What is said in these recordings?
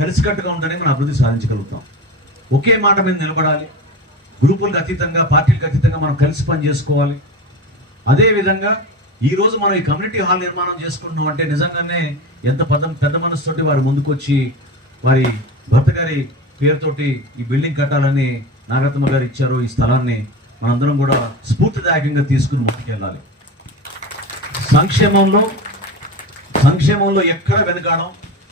కలిసికట్టుగా ఉంటేనే మనం అభివృద్ధి సాధించగలుగుతాం. ఒకే మాట మీద నిలబడాలి. గ్రూపులకు అతీతంగా, పార్టీలకు అతీతంగా మనం కలిసి పని చేసుకోవాలి. అదేవిధంగా ఈరోజు మనం ఈ కమ్యూనిటీ హాల్ నిర్మాణం చేసుకుంటున్నాం అంటే నిజంగానే ఎంత పెద్ద మనసుతోటి వారు ముందుకొచ్చి వారి భర్త గారి పేరుతోటి ఈ బిల్డింగ్ కట్టాలని నాగరత్నమ్మ గారు ఇచ్చారు. ఈ స్థలాన్ని మనందరం కూడా స్ఫూర్తిదాయకంగా తీసుకుని ముందుకెళ్ళాలి. సంక్షేమంలో ఎక్కడ వెనుకాడం.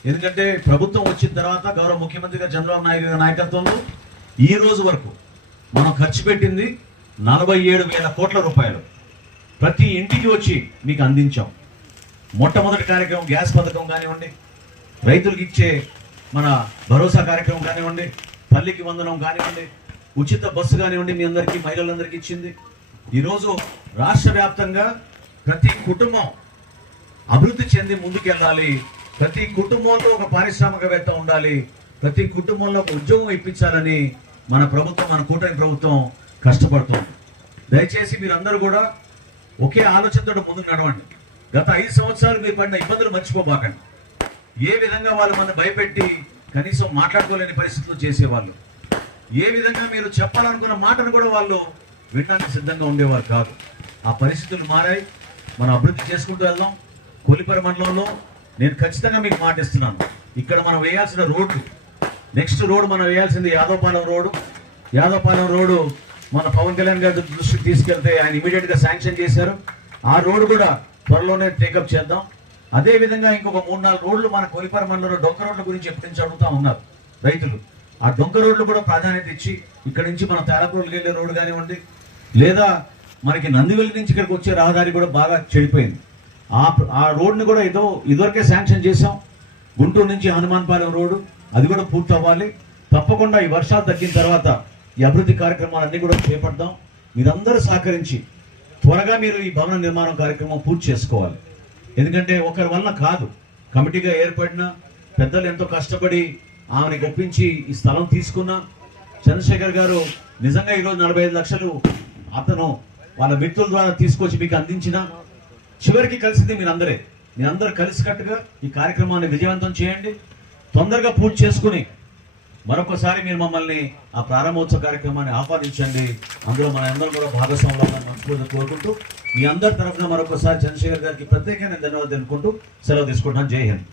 ఎందుకంటే ప్రభుత్వం వచ్చిన తర్వాత గౌరవ ముఖ్యమంత్రి గారు చంద్రబాబు నాయుడు గారి నాయకత్వంలో ఈ రోజు వరకు మనం ఖర్చు పెట్టింది 47,000 కోట్ల రూపాయలు ప్రతి ఇంటికి వచ్చి మీకు అందించాం. మొట్టమొదటి కార్యక్రమం గ్యాస్ పథకం కానివ్వండి, రైతులకు ఇచ్చే మన భరోసా కార్యక్రమం కానివ్వండి, తల్లికి వందనం కానివ్వండి, ఉచిత బస్సు కానివ్వండి, మీ అందరికీ మహిళలందరికీ ఇచ్చింది. ఈరోజు రాష్ట్ర వ్యాప్తంగా ప్రతి కుటుంబం అభివృద్ధి చెంది ముందుకెళ్ళాలి. ప్రతి కుటుంబంలో ఒక పారిశ్రామికవేత్త ఉండాలి. ప్రతి కుటుంబంలో ఒక ఉద్యోగం ఇప్పించాలని మన ప్రభుత్వం, మన కూటమి ప్రభుత్వం కష్టపడుతుంది. దయచేసి మీరందరూ కూడా ఒకే ఆలోచనతో ముందుకు నడవండి. గత 5 సంవత్సరాలు మీరు పడిన ఇబ్బందులు మర్చిపోబాకండి. ఏ విధంగా వాళ్ళు మన భయపెట్టి కనీసం మాట్లాడుకోలేని పరిస్థితులు చేసేవాళ్ళు, ఏ విధంగా మీరు చెప్పాలనుకున్న మాటను కూడా వాళ్ళు వినడానికి సిద్ధంగా ఉండేవారు కాదు. ఆ పరిస్థితులు మారాయి. మనం అభివృద్ధి చేసుకుంటూ వెళ్దాం. కొలిపర మండలంలో నేను ఖచ్చితంగా మీకు మాట ఇస్తున్నాను, ఇక్కడ మనం వేయాల్సిన రోడ్డు, నెక్స్ట్ రోడ్డు మనం వేయాల్సింది యాదవపాలెం రోడ్డు మన పవన్ కళ్యాణ్ గారి దృష్టికి తీసుకెళ్తే ఆయన ఇమీడియట్గా శాంక్షన్ చేశారు. ఆ రోడ్డు కూడా త్వరలోనే టేకప్ చేద్దాం. అదేవిధంగా ఇంకొక 3-4 రోడ్లు మన కొలిపర మండలంలో డొంక రోడ్ల గురించి ఎప్పటి నుంచి అడుగుతా ఉన్నారు రైతులు. ఆ డొంక రోడ్లు కూడా ప్రాధాన్యత ఇచ్చి ఇక్కడి నుంచి మన తేలపూర్కి వెళ్ళే రోడ్డు కానివ్వండి, లేదా మనకి నందివెల్లి నుంచి ఇక్కడికి వచ్చే రహదారి కూడా బాగా చెడిపోయింది. ఆ రోడ్ని కూడా ఇదివరకే శాంక్షన్ చేసాం. గుంటూరు నుంచి హనుమాన్పాలెం రోడ్డు అది కూడా పూర్తి అవ్వాలి. తప్పకుండా ఈ వర్షాలు తగ్గిన తర్వాత ఈ అభివృద్ధి కార్యక్రమాలన్నీ కూడా చేపడదాం. మీరందరూ సహకరించి త్వరగా మీరు ఈ భవన నిర్మాణం కార్యక్రమం పూర్తి చేసుకోవాలి. ఎందుకంటే ఒకరి వల్ల కాదు, కమిటీగా ఏర్పడిన పెద్దలు ఎంతో కష్టపడి ఆమెని ఒప్పించి ఈ స్థలం తీసుకున్నా. చంద్రశేఖర్ గారు నిజంగా ఈరోజు 45 లక్షలు అతను వాళ్ళ మిత్రుల ద్వారా తీసుకొచ్చి మీకు అందించిన, చివరికి కలిసింది మీరందరూ కలిసికట్టుగా ఈ కార్యక్రమాన్ని విజయవంతం చేయండి. తొందరగా పూర్తి చేసుకుని మరొకసారి మీరు మమ్మల్ని ఆ ప్రారంభోత్సవ కార్యక్రమాన్ని ఆహ్వానించండి. అందులో మన అందరం కూడా భాగస్వాములు మనస్ఫూర్తిగా కోరుకుంటూ మీ అందరి తరఫున మరొకసారి చంద్రశేఖర్ గారికి ప్రత్యేకంగా ధన్యవాదాలు తెలుపుకుంటూ సెలవు తీసుకుంటున్నాను. జై హింద్.